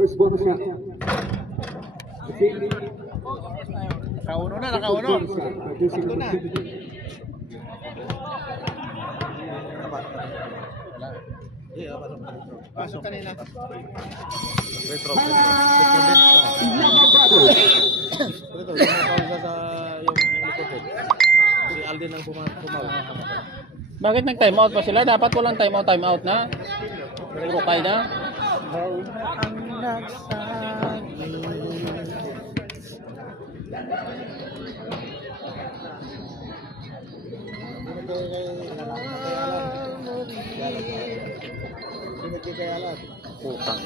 First bonus shot. Nakauno na, nakauno. Tatlo na. Pasok kanina. Retro. Ilocos Brothers. Ito, yung sa yung likod. Si Alden ang pumaw. Bakit nag-time out pa sila? Dapat walang time out na. Puro kay na. Ang nagsabi. Putang.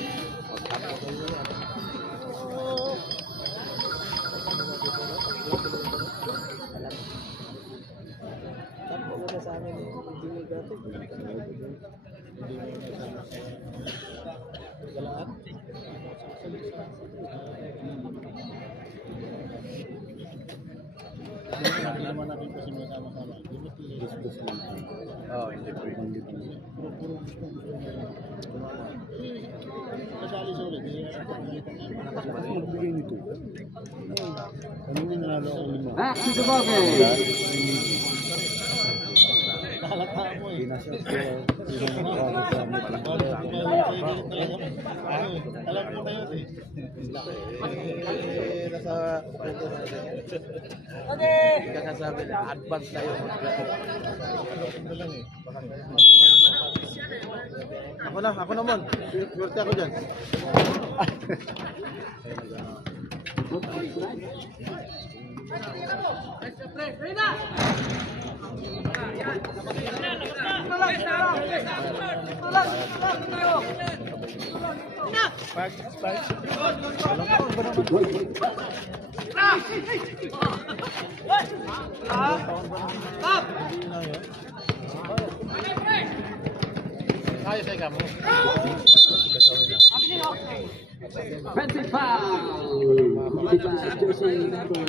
Naman natin kasi may sama-sama. Oo, hindi po. Puro gusto niya. Kasali sa ulit. Mas magbigay nito. Ano yung nanalo ako 5? Back to the ballgame. Nakalata mo eh. Alam mo na yun eh. Nasa kakasabi na advance na yun. Ako naman. Swerte ako dyan. Ayos ay kamo. Offensive foul. Diba, jersey number.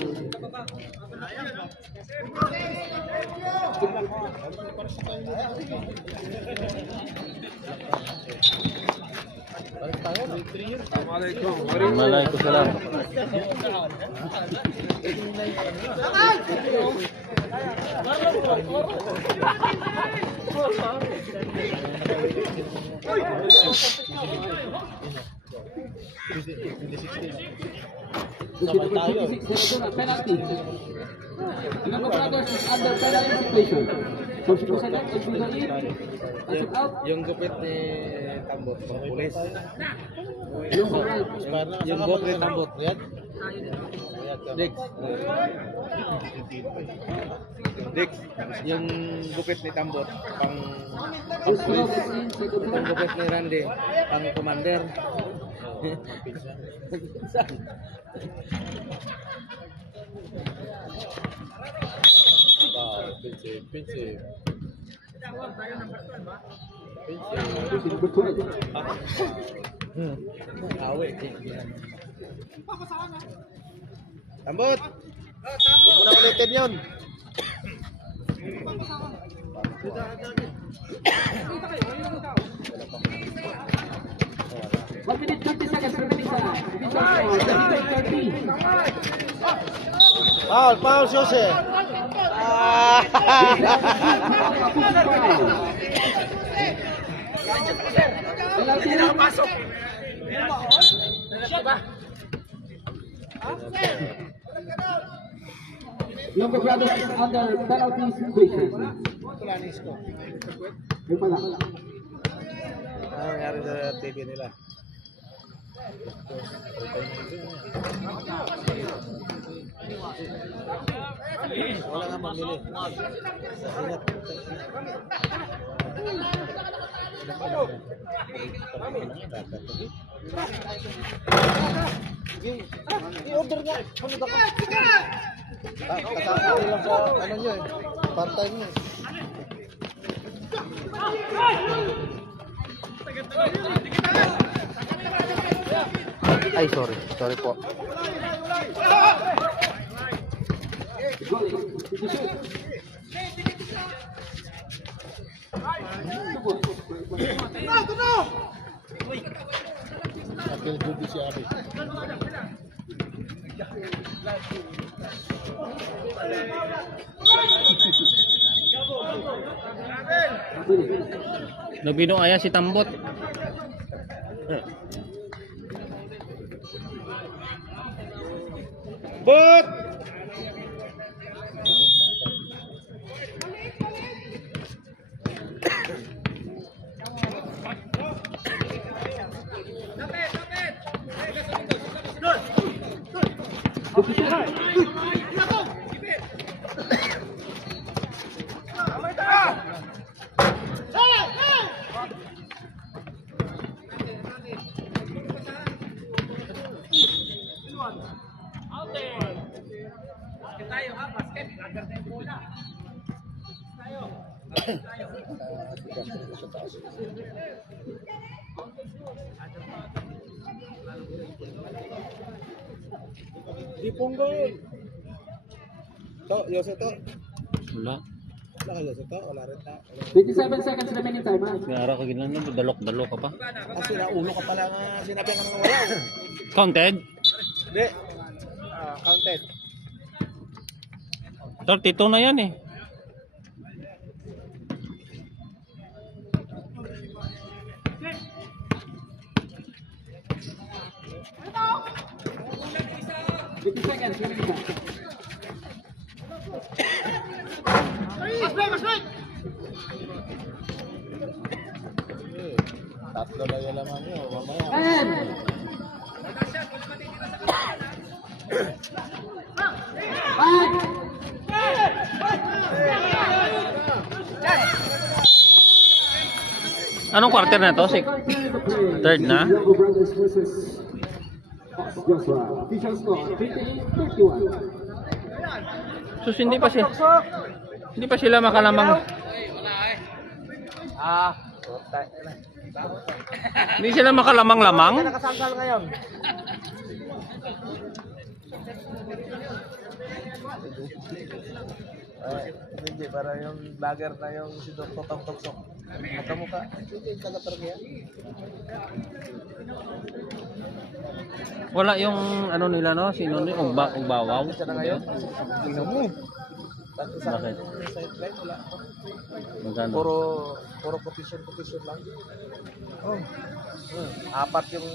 Waalaikumsalam. Number 26, penalty. Ilocos Brothers is under penalty situation. So, si Kusagat, if we don't eat, pasok out. Yung gupit ni Tambot, pang pulis. Yung right. Yung gupit ni Tambot. Dix. Dix. Yung gupit ni Tambot, pang Gusto pulis. in, si Yung gupit ni Randy, pang commander. Wow, pinsi. number 12. Awe. Tambot! Huwag mo na ulitin yun. 1 minute 30 seconds remaining time. Division 4, Foul, Jose. Penalty na. Ilocos Brothers is under penalty situation. Yung pala. Ano nangyari sa TV nila? Wala nga mamili. Sa sinat. I-order nga. Sunod ako. Kasama lang sa ano nyo eh. Part-time nyo eh. Ay, sorry. Sorry po. Skill judiciary. Nabinuaya si Tambot. But di punggol. To, Yose to. Wala. Wala ka Yose to, wala rin ta. 27 seconds remaining time, ha? Gara ka ginan mo, dalok-dalok ka pa. Kasi naulo ka pala nga sinabi ka nang wala. Counted? Hindi. Counted. 32 na yan eh. Seconds remaining time. Tatlo na yung lamang nyo, mamaya. 10. Anong quarter na to? Third na? Yogo Brothers versus Joshua. Official score 58-31. Sus, hindi pa sila makalamang. Hindi sila makalamang-lamang. Nakasangkal ngayon. Hindi, para yung vlogger na yung si Dr. Tom Toksok. Magkamukha. Hindi, taga-Targia. Wala yung ano nila no, sino ni Ugbawaw. Siya na ngayon. Tingnan mo. Tapos sa Bakit? sideline, wala. Magkano? Puro petition lang. Oh. Apat yung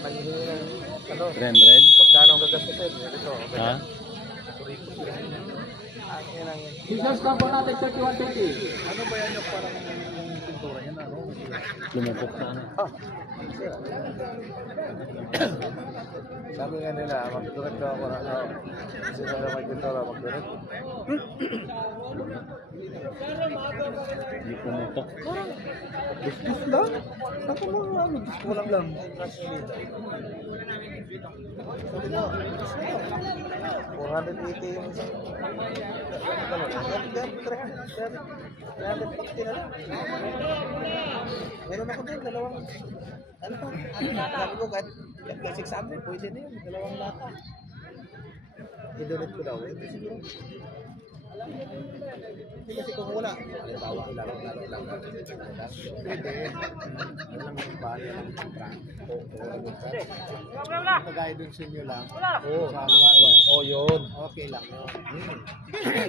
nanghihingi ng ano. 300? Pagkano ang gagastusin? Ito. Ha? Official score po natin 31-20. Ano ba yan yung parang yung pintura niya na ano? Lumupok na ano. Sabi nga nila, mag-direct daw ako na ano. Sino na may pintura, mag-direct. Hindi pumutok. Discus lang? Saka mga ano, kulang lang. Sabi mo, 480 yung isang. Meron ako din, dalawang, ano pa, sabi ko kahit 600, pwede na yun, dalawang lata. I-donate ko daw, eh, siguro. Kasi kung wala, halimbawa, laro lang. Pwede. Ano lang yung bahay ng trangko. Kagaya dun sa inyo lang. Oo. Oh, yun. Okay lang yun.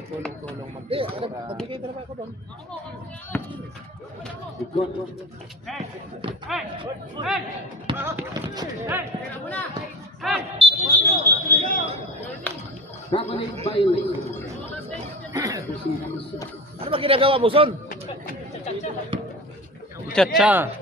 Tulong-tulong mag-tulong. Magbigay ka naman ako doon. Cabinet violation. Ano ba ginagawa mo, Son? Cha-cha.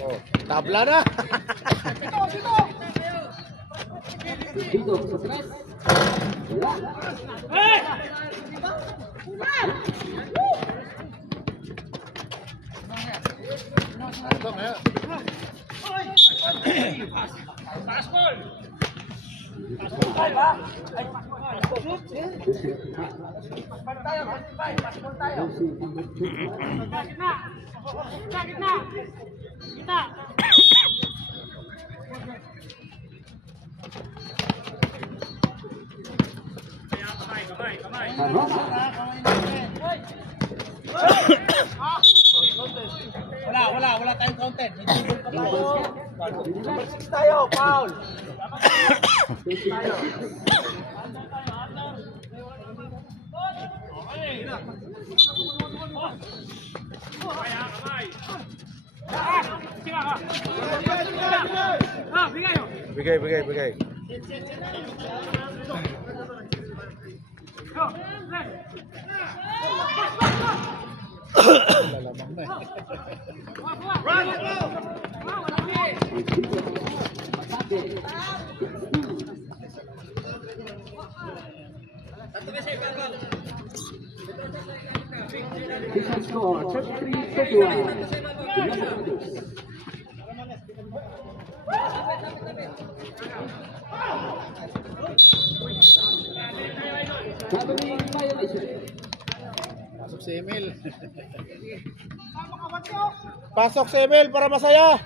Oh, tabla na. Dito sa tres. Wala. Ito ngayon. Wala tayong content. Number 6 tayo, foul. Bigay. Official score 33-31. Governing violation. Pasok si Emil. Pasok si Emil para masaya.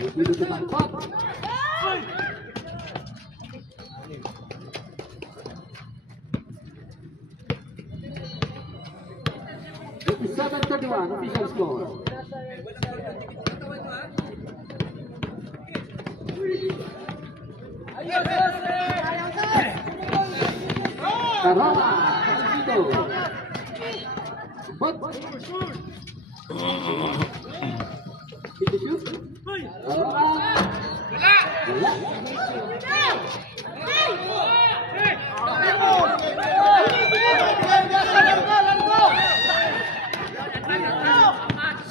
Olvido de Marcot. Seven 31 official score. Carrera, Olvido. But did you shoot?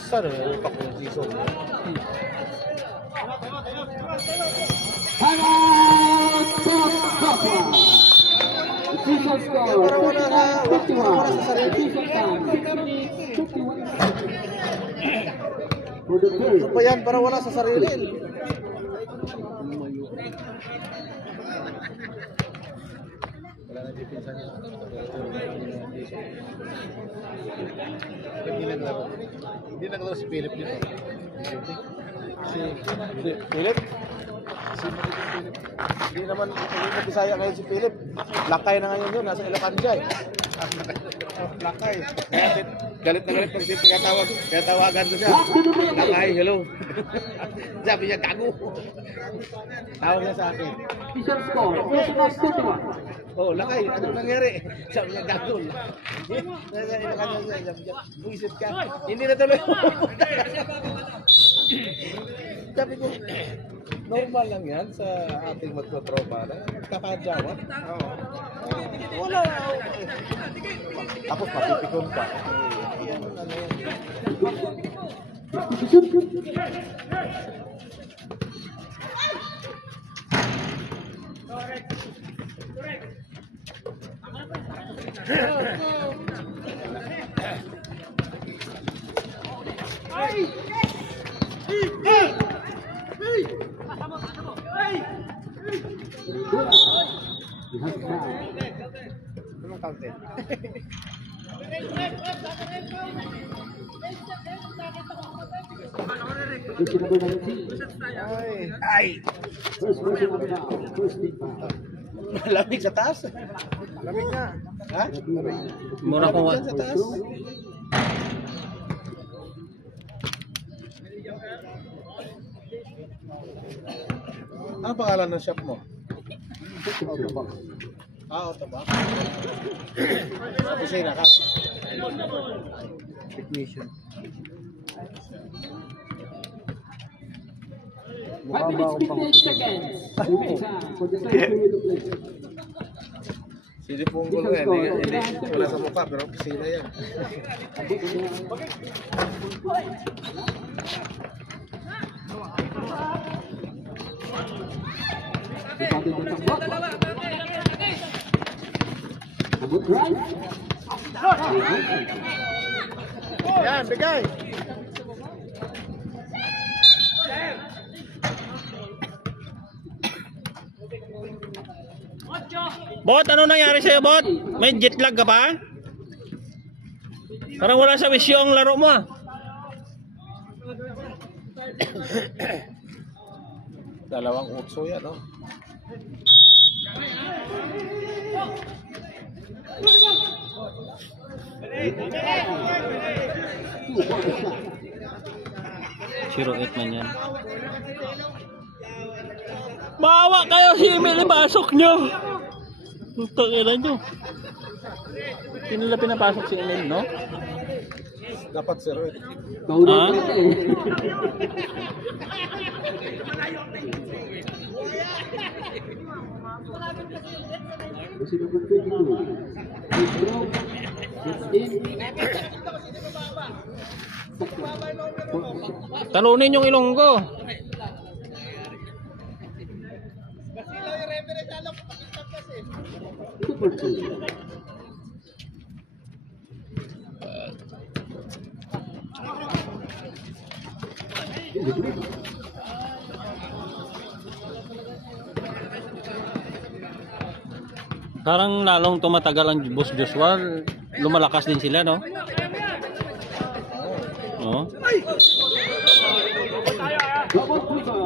Sana upak yung season. Official score 51. Official time 51. For the third. Ano ba yan? Para wala sa sarili. Wala na depensa niya. Hindi naglaro si Philip dito. Si Philip? Hindi naman Bisaya ngayon si Philip. Lakay na ngayon yun. Nasa Ilocanja eh. Lakay. Galit na galit pag kaya tawagan ko siya. Lakay, hello. Sabi niya, gago. Tawag niya sa akin. Official score 51. Oh, Lakay, anong nangyari? Sabi niya, gago. Nasa Ilocanja siya. Sabi niya, buisit ka. Hindi na tuloy. Sabi ko, normal lang yan sa ating magtotropa na kakadyawan. Wala. Tapos papipikon pa. Yan, ano yan. Anong counted? Ay! First person on the foul. First big foul. Malamig sa taas. Malamig na. Ha? Mura ko Malamig dyan sa taas. Ano pangalan ng shop mo? Auto ba? Opisina ka. Technician. 5 minutes 58 seconds. Remaining time for the second period of play. Sili Punggol yan. Hindi wala sa mukha pero sila yan. Abot right. Yan, bigay. Bot, ano nangyari sa'yo, Bot? May jet lag ka pa? Parang wala sa wisyo ang laro mo ah. Dalawang utso yan, no? Zero 8 man yan. Bawa kayo si Emil, pasok nyo. Tangina nyo. Hindi nila pinapasok si Emil, no? Dapat 0-8. Ah? Kasi number 22. It's in. Talunin yung Ilonggo. Super 2. Parang lalong tumatagal ang Boss Joshua, lumalakas din sila, no? No? Double trigger.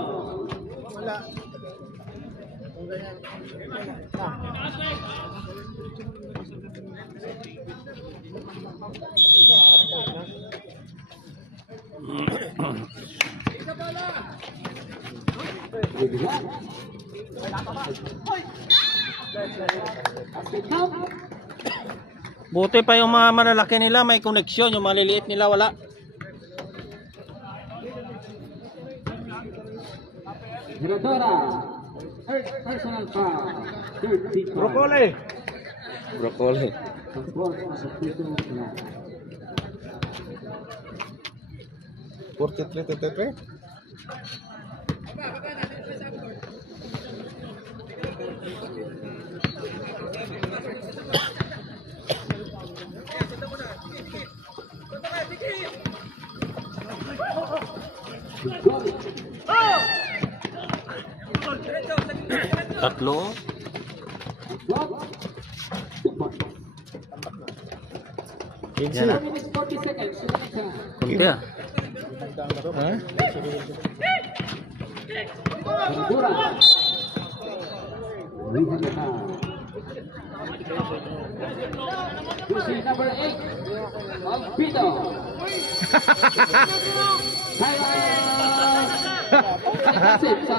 Buti pa yung mga malalaki nila may koneksyon, yung maliliit nila wala. Gradora. Personal foul. 35. Broccoli. Broccoli. Support as a free-throw line. 43-33. Tatlo. Yan na. 4 minutes 40 seconds. Kunti ah. Gradora. Jersey number 8. Alpino.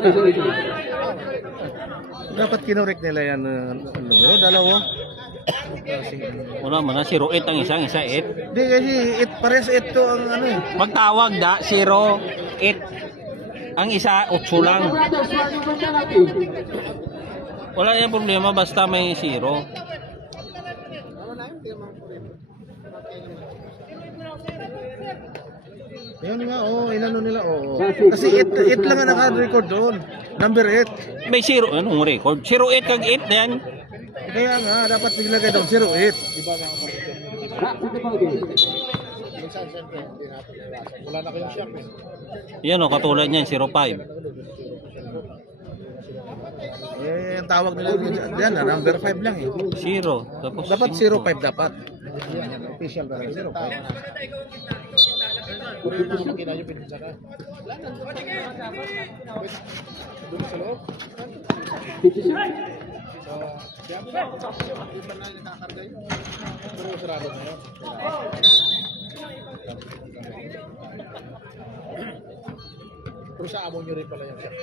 Sorry. Dapat kinurek nila yan. Numero, dalawa. Wala man na 08 ang isang, isa 8. Hindi kasi pares ito ang ano eh. Magtawag da 08. Ang isa 8 lang. Wala yung problema basta may 0. Yun nga, inano nila, Kasi 8 lang ang naka-record doon. Number 8. May 0 anong record? 08 kag 8 na yan. Kaya nga, dapat naglagay doon 08. Wala na kayong shop eh. Yan o, katulad niyan 05. Ang tawag nila diyan, number 5 lang eh. 0. Tapos Dapat 5. 05 dapat. Official talaga 05. Pero sa amo nyo rin pala yung shop.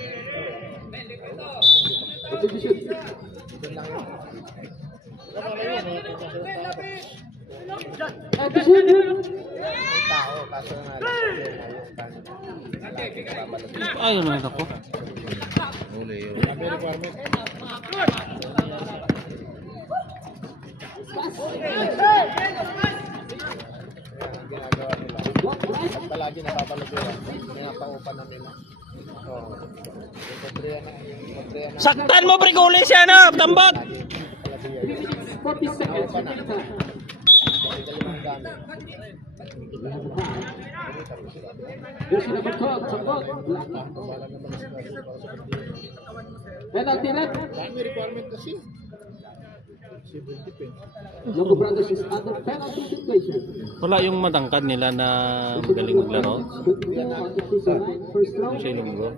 Tao, kaso nga lang. Ayun na ako. Huli yun. Ginagawa nila. Palagi napapalaguan. Pinapaupan na nila. Oo. Saktan mo pre goalie siya na, tambak. 40 seconds. Jersey number 12, Sabot. Penalty red. Dami requirement kasi. Longo Brothers is under penalty situation. Wala yung matangkad nila na magaling maglaro. First round. Siya yung linggo.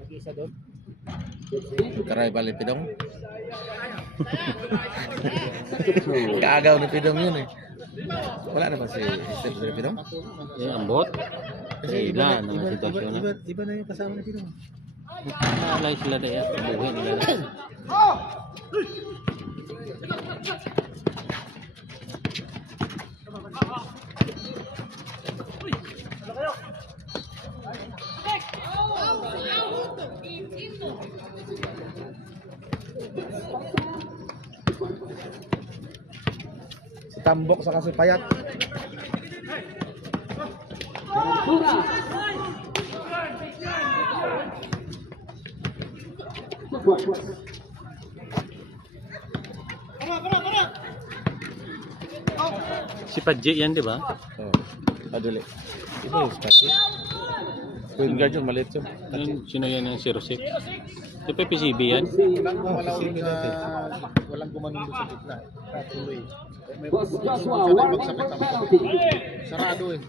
Mag-isa doon. Karay balik Pidong. Second round. Kaagaw ni Pidong yun eh. Wala naman si Steve sa Pidong. Eh, ambot. Sila naman sitwasyon na. Iba na yung kasama ni Pidong. Alay sila na yan. Buhay nila na. Si Tambok sa kasi Payat. Ventura. Si Padje yan, di ba? Oh, paduli. Iba yung spati. Point guard yun, maliit yun. Sino yan yung 06? Di pa PCB yan? Walang gumanon sa gitna. Patuloy. Boss Joshua, warning for penalty. Sarado eh.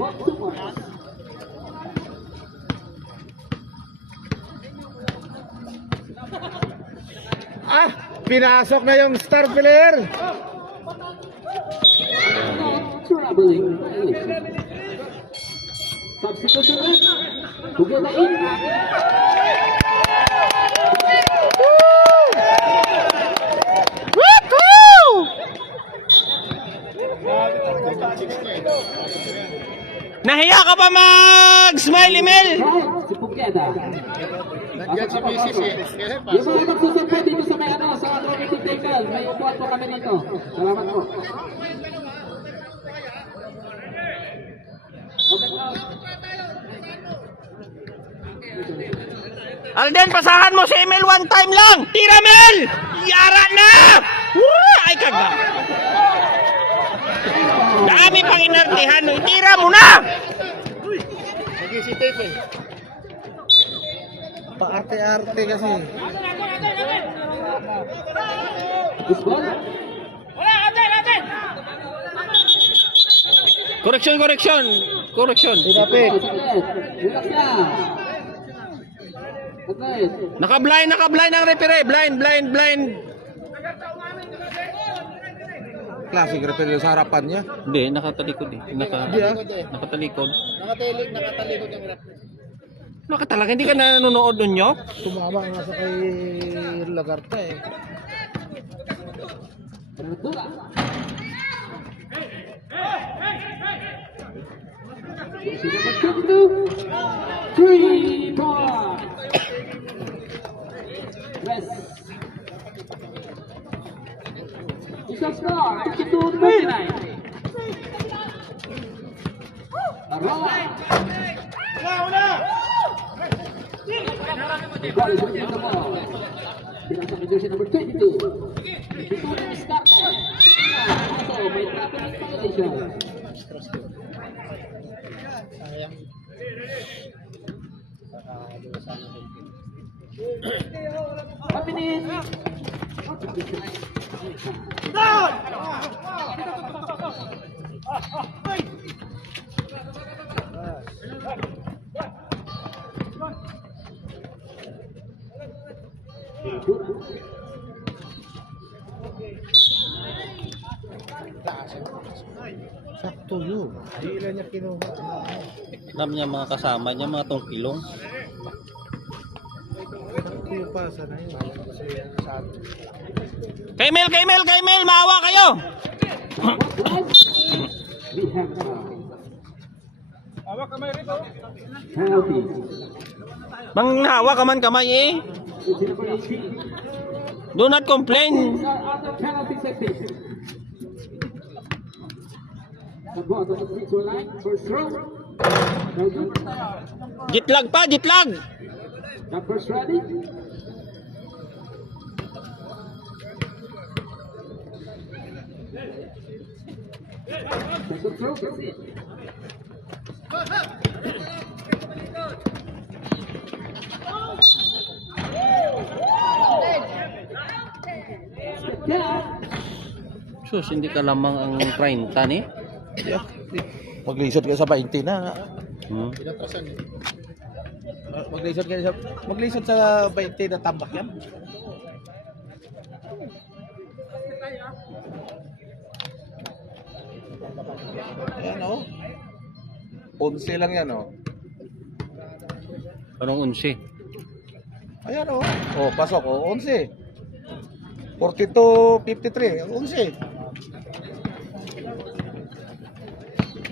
Box to box. Ah! Pinasok na yung star player! Troubling violation. Substitution red. Together in. Nahiya ka pa mag-smile, Mel! Si Pugeda. Nandiyan si Mrs. eh. Yung mga nagsusupport dito sa may sa trophy table, may upuan po kami dito. Salamat po. Alden, pasahan mo si Emil one time lang! Tira, Mel! Yara na! Woo! Ay, kaga! Dami pang inertihan. Tira mo na! Nag-isitape eh. Pa-arte-arte kasi. This ball. Correction. Dapat. Relax lang. Okay. Naka-blind ang referee. Blind. Classic referee sa harapan niya. Hindi, nakatalikod eh. Nakatalikod. Nakatalikod yung rap. Nakatalaga, hindi ka nanonood nun nyo? Tumama nga sa kay Lagarta eh. Ventura. Number 22. 3 points. Rest. Isang score. 52-39. Aroa. Goal is within the ball. Pinasok ni jersey number 22. Ito na start. Also, may traffic violation. Sayang. 1 minute. Sakto yun. Hindi niya kinuha. Alam niya mga kasama niya, mga tungkilong. yung pasa na yun. Kay Mel, maawa kayo! We have penalty. Manghawa ka man kamay eh. It's number 18. Do not complain. These are under penalty section. The ball to the free throw line. First throw. No good. Jitlag pa, jitlag. Numbers ready. Second throw. That's it. Sus, hindi ka lamang ang 30 ni. Yeah. Maglisod ka sa 20 na. Hmm. Maglisod sa 20 na tambak yan. Ayan o. 11 lang yan o. Anong 11? Ayan o. O, pasok o. 11. 42-53. 11.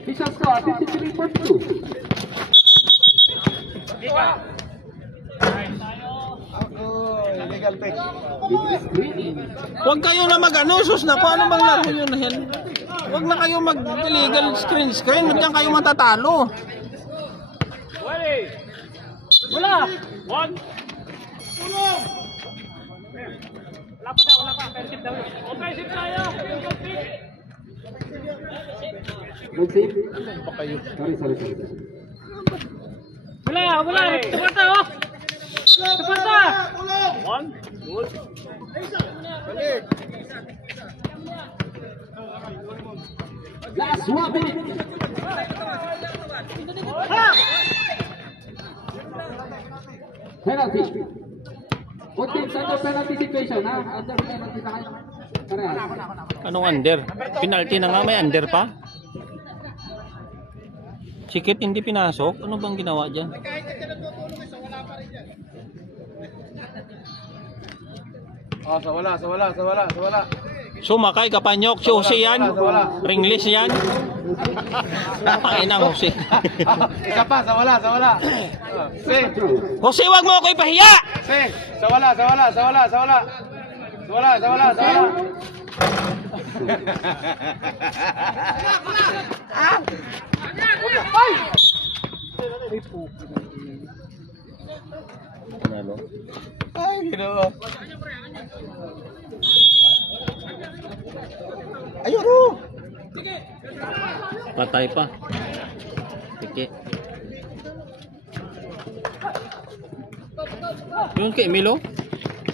Official score 53-42. Illegal pick. Huwag kayo na mag-ano, sus na paano bang laro yun na yan? Huwag na kayo mag-illegal screen. Huwag yan kayo matatalo. Wala! One! Wala pa. Offensive daw. Offensive tayo! Good save. Sorry. Wala! Tuparta oh! Tuparta! One! Good! Last 1 minute. Penalty. Both teams under penalty situation, ha? Under penalty na kayo. Parehas. Anong under? Penalty na nga, may under pa? Sikip hindi pinasok? Ano bang ginawa dyan? Oh, sa wala. Sumakay, kapanyok, Jose yan. Ringless yan. Pakinang Jose. Isa pa, sa wala. Second throw. Jose, wag mo ako ipahiya! Sa wala. Ay, ginoo. Ayun o. Patay pa. Piki. Yun kay Milo.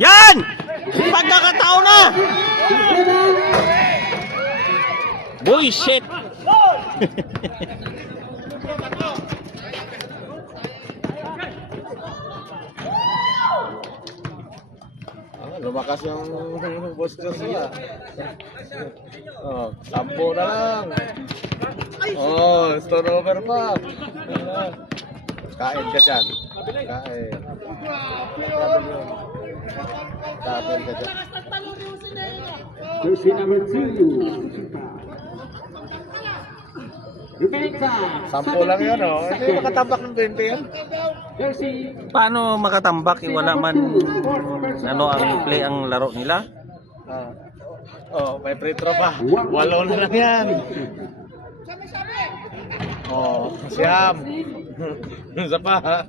Yan! Pagkakataon na! Boy, shit! Lumakas yung boss Joshua. Oh, 10 na lang. Oh, turnover pa. Kain ka dyan. Kain. Kain ka dyan. Jersey number 2. Remaining time. 10 lang yun, oh. Hindi makatambak ng 20 yan. Jersey. Paano makatambak? Wala man ano ang play ang laro nila. Oh, may free throw pa. 8 na lang yan. Oh, siyam. Isa pa.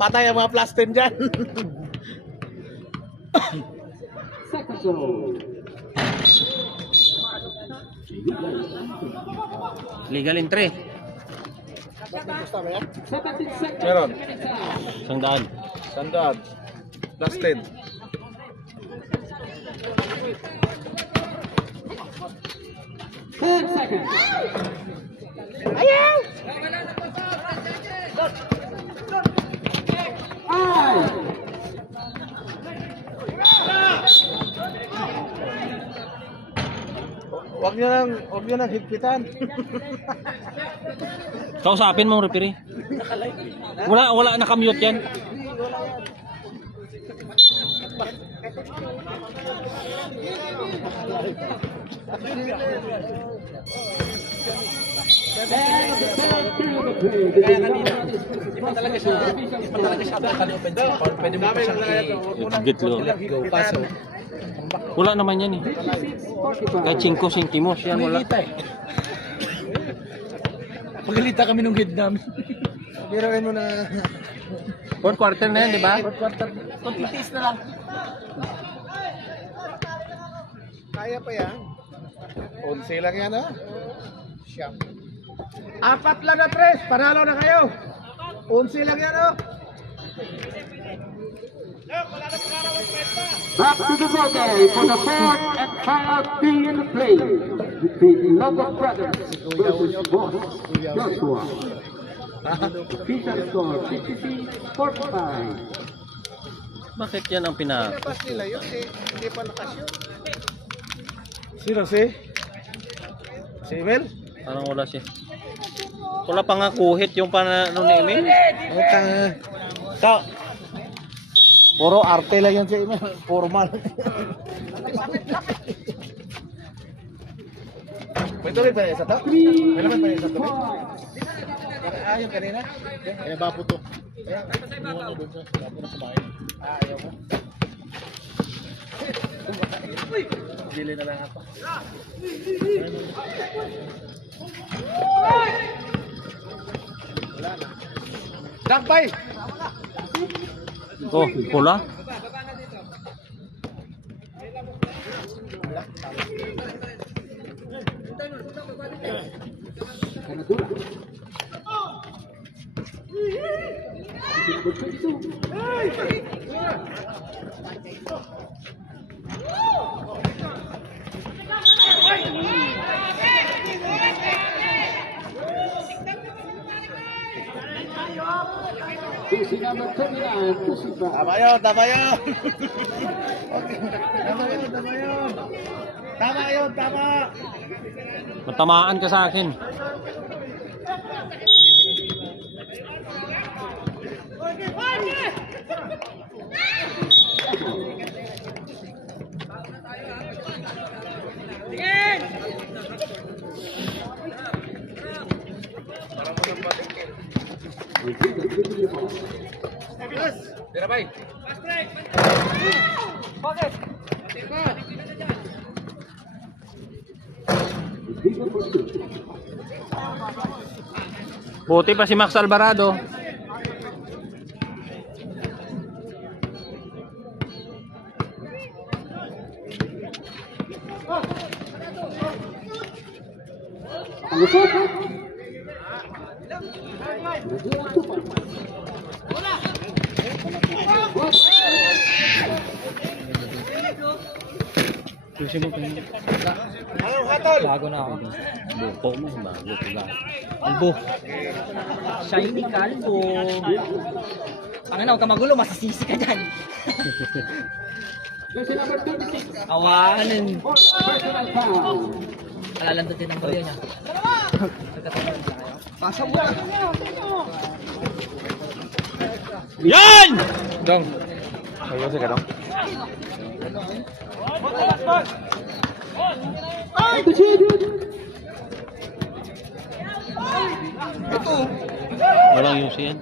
Patay ang mga plastin dyan. Second throw. Legal in 3. 17 seconds. Meron. Remaining time. Sandaan. Sandaan. Plastin. Ten seconds. Five. Huwag niyo nang higpitan. Kausapin mo, referee. Wala nakamute yan. Gitlo. Wala naman yan eh. Kahit 5 sentimos yan wala. Pagalitan kami nung head namin. Pero ano na... Fourth quarter na yan, di ba? Kompletis na lang. Kaya pa yan. 11 lang yan, ha? Siyam. 4 lang na 3. Panalo na kayo. 11 lang yan, oh. Back to the bogey for the fourth and final thing in the play between Love Brothers versus Boss Joshua. Official score 56-45. Bakit yan ang pina... Pinabas nila yun, hindi pa nakasyon. Sino si? Si Emil? Parang wala siya. Wala pa nga kuhit yung panalo ni Emil. Utang. So, puro arte lang yan si Emil. Formal. May tuloy pa isa to? May naman pa isa to? Yung kanina? Kaya ba po to? Ayaw mo. Dili na lang ako. Dakbay! Oh, pula. Jersey number 29, Pussycat. Tama yun, tama yun. Okay. Tama yun, tama yun. Tama yun, tama. Matamaan ka sa akin. Tira bay. Buti pa si Max Alvarado. Ang usap. Anong hatol? Bago na ako. Buko mo, bago ba? Albo. Shiny kalbo. Panganaw ka magulo, masisisi ka dyan. Jersey number 36, Awanan. personal foul. Alalantot din ang baryo niya. Pasok mo. Yan! Dong. Ayun si Kadong. Ito siya. Walang yung siyan.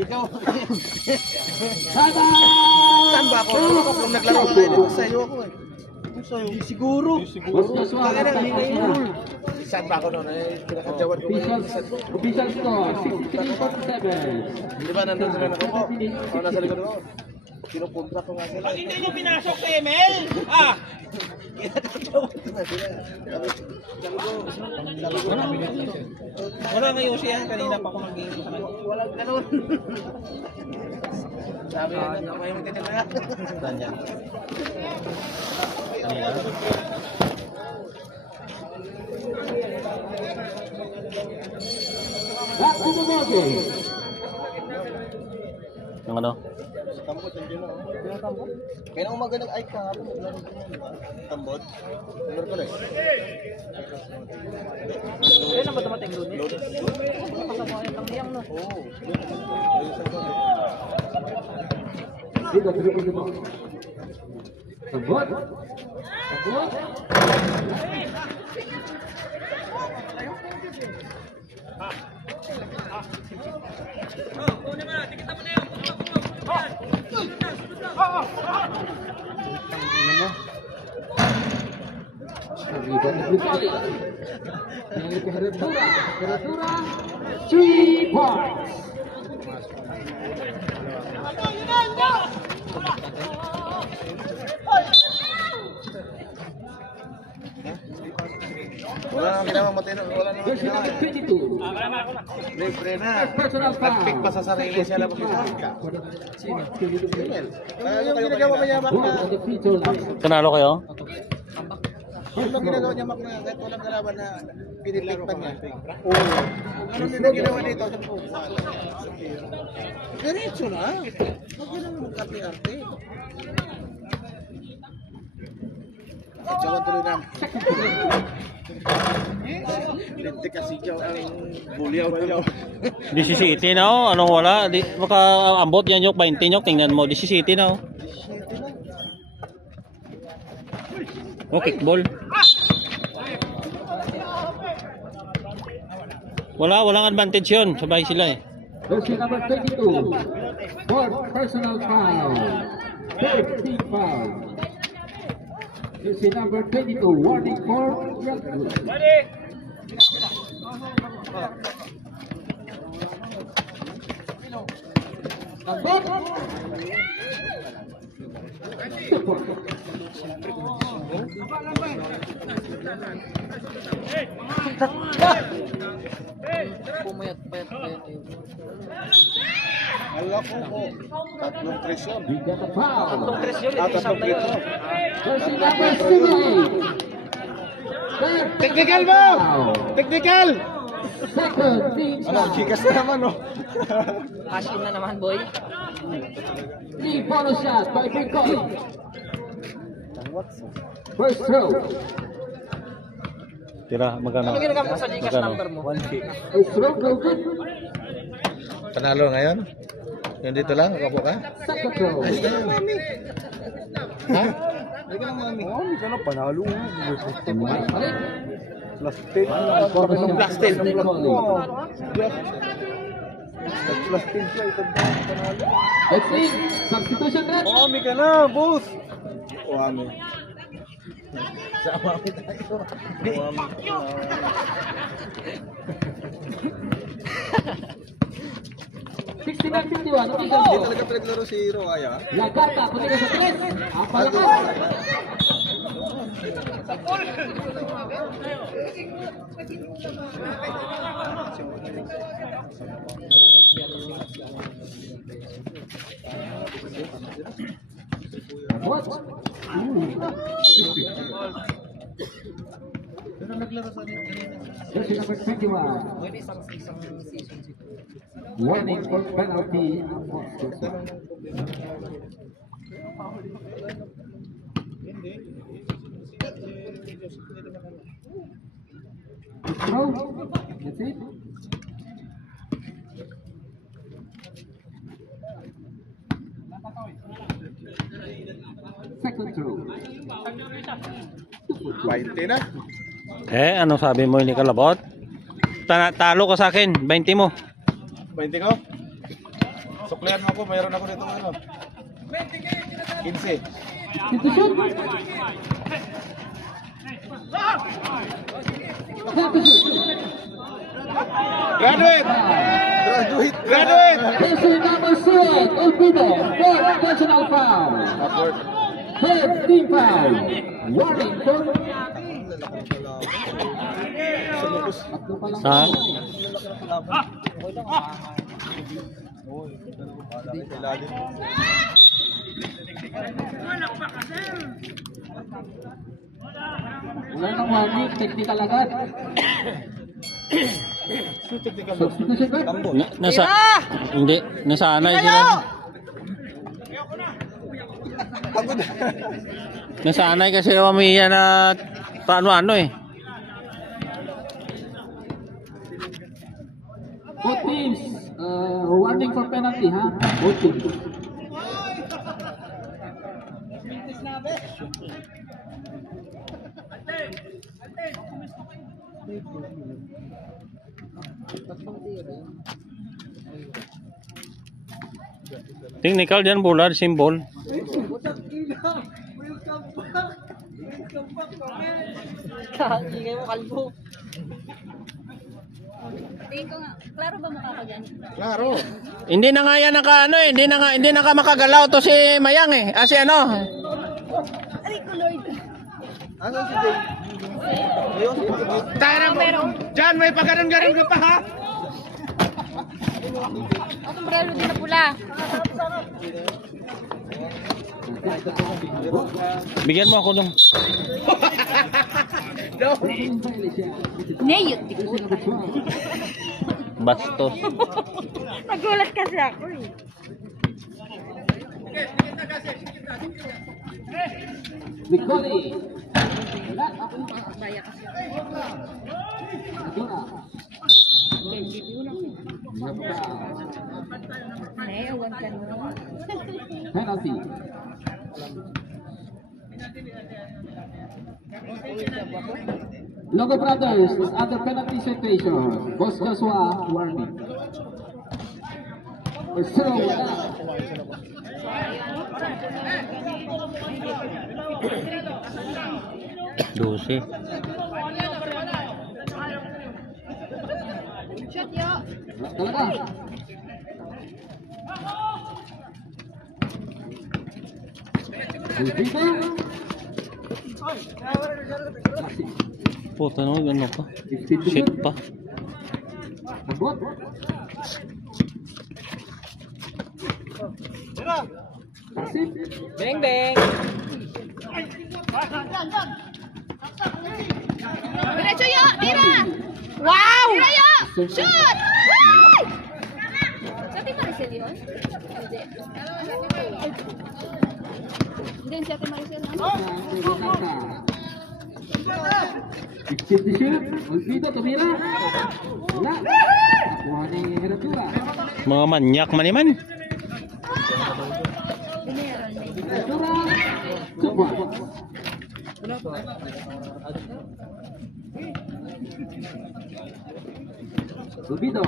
Ikaw. Tada! Saan ba ako? Kung naglaro ka ngayon, sa'yo ako eh. Siguro. Boss Joshua, Saan ba ako noon? Pinakadyawan ko ngayon. official score 63-47. Di ba nandun sila na ko? O nasa likod ko? Kinukontra ko nga sila. Hindi nyo pinasok sa ML? Ah! Wala nga Yoshi yan. Kanina pa ako nag-game sa kanya. Walang ganun. Sabi na ako yung magkakilala. Saan yan? Kanina? Back to the bogey. Yung ano? Tambot, hindi na. Kaya na umaga nag-ay ka nga po. Tambot. Number ko lang. Kailan na ba dumating Lunes? Napakabuhay ang tamiyang no? Oo. Dito, dito. Sabot. Sabot. Temperatura 3 points. Wala nang ginawa matino. Wala nang Jersey ginawa. number 22. Libre na. Personal foul. Nag-pick pa sa sarili siya lang mag-isa. Sino? Yung ginagawa niya Mac na. On the free throw line. Kanalo kayo? Yung ginagawa niya Mac na kahit walang kalaban na pinilikpan niya. Oo. Ano nila ginawa dito? Diretso na. Huwag ka naman magkati-arte. At saka tuloy na. Linti kasi siya ang bulyaw. 17 na oh. Anong wala? Di, baka ambot yan yung 20 nyok. Tingnan mo. 17 na oh. Oh, kickball. Walang advantage yun. Sabay sila eh. Jersey number 22. Fourth personal foul. Third team foul. Jersey number 22. Warning for Red Bull. Sabot. 2 points. Pumayat-payat yun. Ala ko po. Tatlong presyon. We got a foul. Tatlong tres yun, Ah, hindi tatlong isang na yun. presyon. Jersey number 78. Third Technical mo! foul. Technical! Second team foul. Chikas na naman oh. Cash in na naman, boy. 3 bonus shot by Pincol. First throw. Tira, magkano? Ano ginagamit mo sa Gcash number mo? First throw, no good. Panalo ngayon? Yung dito lang? Kapo ka? Second throw. Ha? Hindi ka lang mami. Oo, hindi ka lang panalo. Tumakas pa rin. Plus 10. Bonus shot. Plus 10. Pincol. Plus 10 siya. Ito na panalo. Let's see. Substitution red. Mami ka na, boss! Mami. Sa mami tayo. Mami. 69-51. Hindi Official talaga pinaglaro si Roaya. Lagata, punta sa 3. Ang palakas. What? Jersey number 21. Pwede isang season siguro. Warning for penalty. Throw. That's it. Second throw. 20 na. Eh, ano sabi mo ni Kalabot? Talo ka sa akin, 20 mo. 20 ko? Suklihan mo ako, mayroon ako dito ano. 15. Dito shoot. Have to shoot. Graduate! Graduate! Graduate! Jersey number 7. Olvido. Fourth personal foul. Upward. Third team foul. Warning for tatlo pa lang. Ha? Wala nang warning. Technical agad. Substitution ba? Nasa hindi, nasanay sila. Pagod. Nasanay kasi Mamiya na paano-ano eh. Both teams, warning for penalty, ha? Both teams. Technical dyan, bullard, symbol. Ingay mo, kalbo. Tingin ko nga, klaro ba mukha ko dyan? Klaro. Hindi na nga yan naka ano eh, hindi na ka makagalaw to si Mayang eh. Si ano? Aray ko, Lord. Ano si Jay? Tayo mo. Diyan, may pagganon-ganon ka pa ha? Ang sombrero din na pula. Bigyan mo ako nung. Neyot, di ko. Bastos. Nagulat kasi ako eh. Nicole. Baya kasi. Naewan ka no. Penalty. Logo Brothers is under penalty situation. Boss Joshua, warning. Zero, wala. Dosi. Shot yo. Talaga. Puta no, ano pa? Shit pa. Abot. Beng beng. Diretso yo, tira. Wow! Tira yo. Shoot! Wow! Sabi Maricel yun? Hindi. Hindi si Ate Maricel. Shoot, Olvido, tumira. Wala. Nakuha ni Heratura. Mga manyak maniman. Heratura. Subwa. Olvido.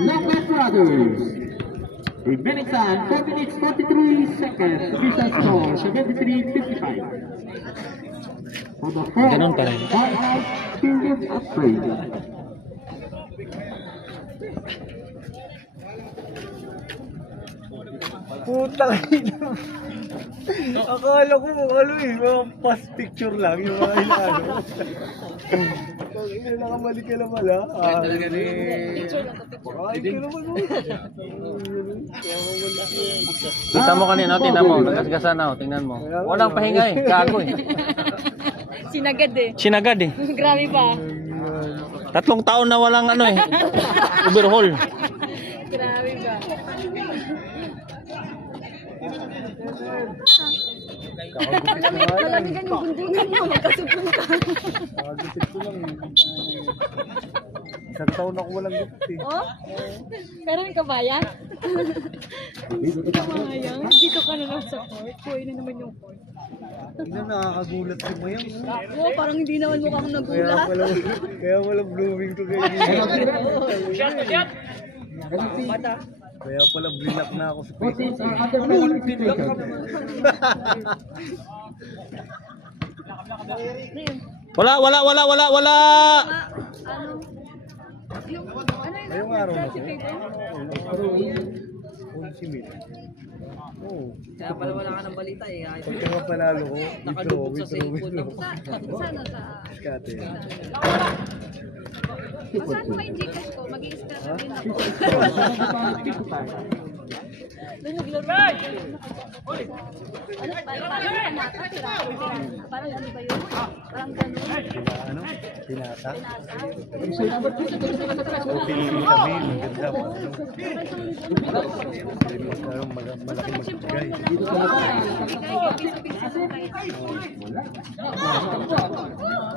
Logo Brothers. Remaining time 4 minutes 43 seconds. Official score 73-55. For the fourth Ganun pa rin. final period of play. Putang ina. Akala ko ano eh, mga past picture lang yung mga inaano. Pag ina nakamali ka naman ha. Talaga ni... Ay, ka naman mo. Kita mo kanina, tingnan mo, nagasgasan na, tingnan mo. Walang pahinga eh, gago eh. Sinagad eh. Sinagad eh. Grabe pa. 3 taon na walang ano eh. Overhaul. Grabe ba? Malamigan yung bundunan mo, magkasupong ka. Nakagisip ko lang eh. Isang taon ako walang gupit eh. Oh? Pero may kabayan? Kabayan? Dito ka na lang sa court. Kuhay na naman yung court. Ina nakakagulat si Mayang. Oo, parang hindi naman mukhang nagulat. Kaya pala blooming to kayo. Kaya pala blinak na ako sa Both teams are under penalty situation. Wala. Ano? Yung, Ngayong araw na to. certificate? Kung si Mil. Oo. Kaya pala wala ka ng balita eh. Pagka nga panalo ko, withdraw. Sana sa... Skate. Masahan mo yung Gcash ko, mag-i-start din ako. Doon naglaro. Ano, parang pinata, parang ano ba yun? Parang ganun. Ano? Pinata? Malaking magbigay.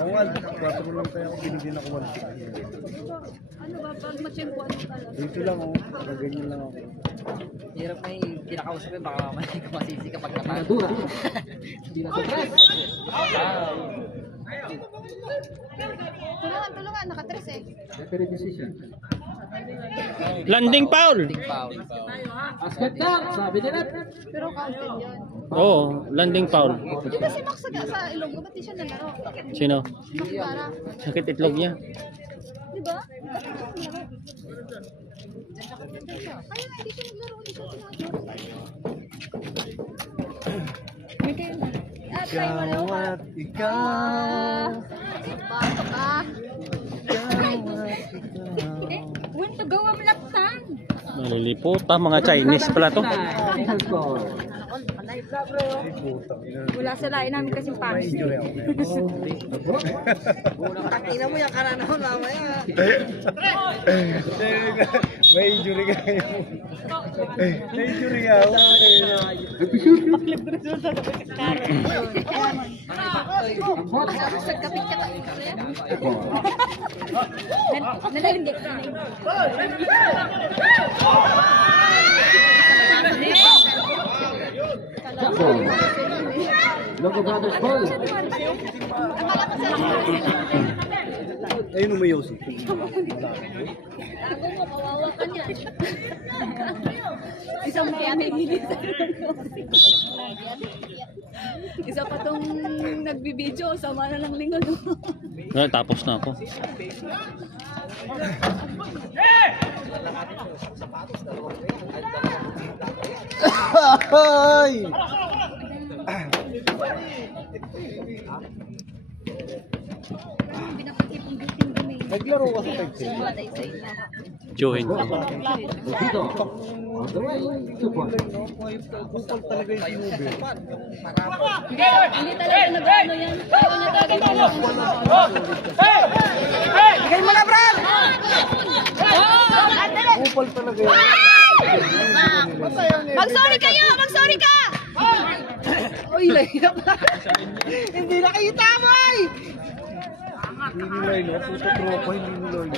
Awal, 4 lang tayo ako, binigyan ako 150. Ano ba, pag matsyempuan mo talaga? Dito lang ako, ganyan lang ako. Hirap na yung kinakausap yun, baka mamaya masisi ka pag natalo. Dura. Hindi na suppress. Tulungan, nakatres eh. Referee decision. Landing foul. Foul. Basket down, sabi nila. Pero counted yun. Oo, landing foul. Di ba si Max sa Ilonggo, ba't di siya nalaro? Sino? Max Bara. Sakit itlog niya. Di ba? Ba't di siya nalaro? Kaya nga, hindi siya naglaro, hindi siya tinaturo. May kayo na. Try mo rin ako. At ikaw, Bato ka. When to go ang laktan. Maliliputa, mga Chinese pala to. Final score. Wala sa lain namin kasing pangsi. injury ako. Takina mo yung karanahan mamaya. May injury ka ngayon. May injury nga ako. Sa kapit ka nalaindik na Jackson. Logo Brothers ball. Ayun umayosi. Ako mo, kawawa ka niya. Isang minutes. Isa pa tong nagbibideo, sama na ng linggo. Tapos na ako. Ay! Naglaro ka sa pagsin. Join. Dito. On the way to point. Kupal talaga yung sinubi. Hindi talaga nag-ano yan. Ayaw niya talaga yung Bigay mo na, Brad! Kupal talaga yun. Mag-sorry kayo! Mag-sorry ka! Uy, lahirap na. Hindi na kayo tamay! Hindi nila yun. Sa tropa, hindi nila yun.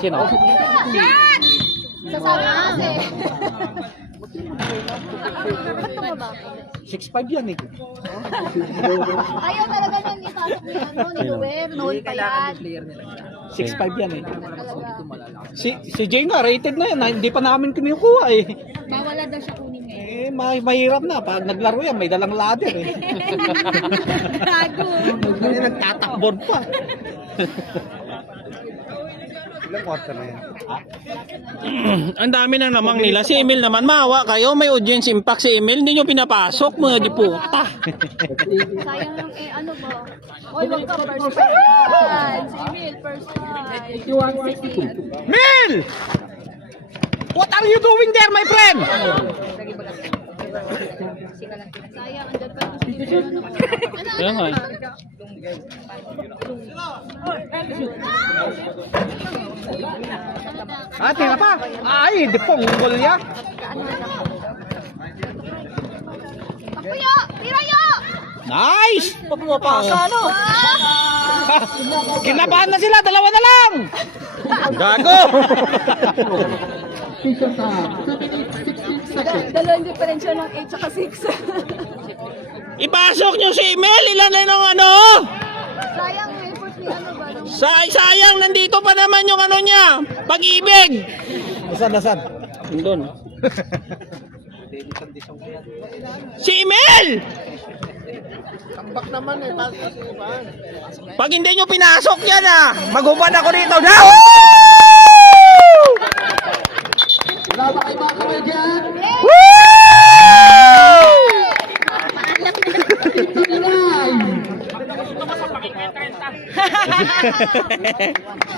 Sino? Shot! Sasabi ko kasi. Ba't tumaba? 6'5 yan eh. Ayaw talaga nang ipasok ni ano, ni Luwer. Noon pa yan. Player nila. 6'5 yan eh. Talaga. Si Jay nga, rated na yan. Hindi pa namin kinukuha eh. Bawala daw siya kunin ngayon. Mahirap na. Pag naglaro yan, may dalang ladder eh. Gago. Hindi nagtatakboard pa. Ilang kwarta na yan? Ang dami na namang nila. Si Emil naman, maawa kayo. May audience impact si Emil. Hindi nyo pinapasok, mga diputa. Sayang lang eh, ano ba? Oy, wag ka first prize. Si Emil, first prize. 81-62. Mil! What are you doing there, my friend? Sayang, andyan pa yung si Emil. Kaya nga eh. Tira pa. Ay, di pong gol niya. Pakuyo! Tira yo! Nice! Pumapasa, ano? Kinabahan na sila, dalawa na lang! Gago! Official time. 2 minutes 16 seconds. Dalawang diferensya ng 8 saka 6. Ipasok nyo si Emil, ilan na ng ano? Sayang yung effort ni ano ba? Sayang, nandito pa naman yung ano niya, pag-ibig! Nasaan? Doon. Si Emil! Tambak naman eh, pass kasi iba. Pag hindi nyo pinasok yan maghubad ako dito na! Wala ba kayo mga kamay dyan?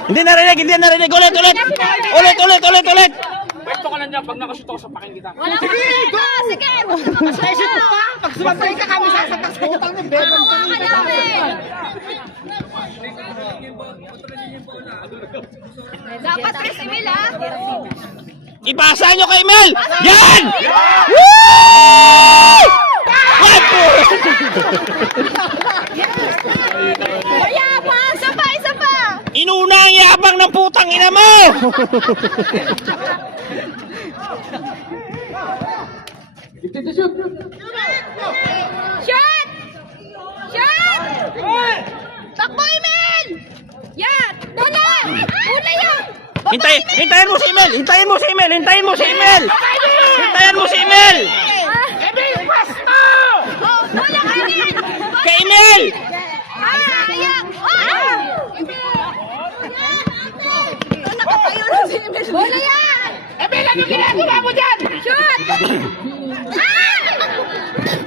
Hindi narinig, ulit! ka lang dyan pag nakashoot ako sa paking kita. Wala ka na. Sige. Sige. Pag sumasay ka kami, sasatak sa utang ng bedroom. Tawa ka namin. Dapat 3 mil ha. Ipasa nyo kay Mel! Yan! Woo! Kaya pa. Isa pa. Isa pa. Inuna ang yabang ng putang ina mo! Fifty to shoot. Shot! Shot! Takbo, Emil! Yan! Bola! Bola yan! Hintayin mo si Mel! Hintayin mo si Mel! Hintayin mo si Mel! Hintayin mo si Mel! Emil, pasto! Oh, bola ka, Emil! Kay Mel! Ayan! Nakatayo na si Emil. Bola yan! Emil, ano ginagawa mo dyan? Shoot!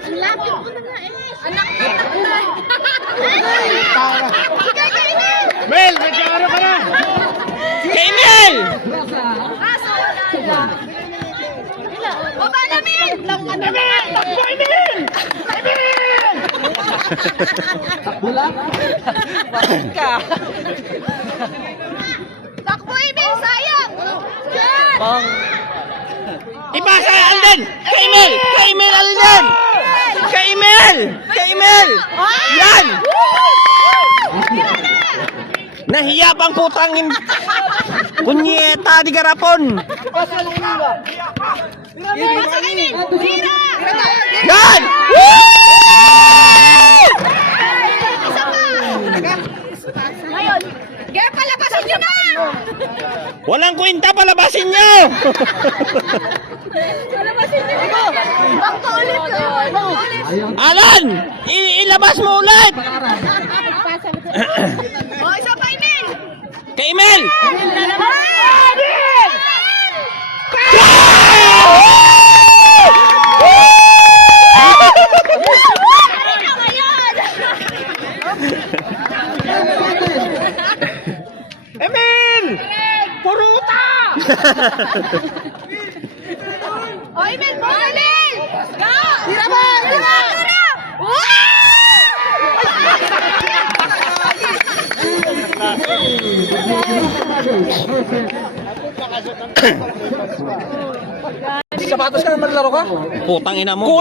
Ang lapit ko na nga eh. Anak na. Sige, kay Emil! Mel, nagkaaro ka na! Kay Mel! Aso! Baba na, Emil! Emil, takbo Emil! Emil! Takbo lang. Takbo, Emil! Sayang! Shoot! Ipasa Alden! Kay Mel! Kay Mel Alden! Kay Mel! Kay Mel! Yan! Nahiya pang putang punyeta di garapon! Pasa kay Emil! Tira! Yan! Isa pa! Ngayon, kaya palabasin nyo na! Walang kwenta, palabasin nyo! Palabasin nyo na! Bakto ulit! Bakto ulit! Alan! Ilabas mo ulit! O, isa pa, Emil! Kay Mel! Emil! Puruta! O, Emil! Emil! Go! Tira mo! Tira! Tira! Sapatos ka na maglaro ka? Putang ina mo.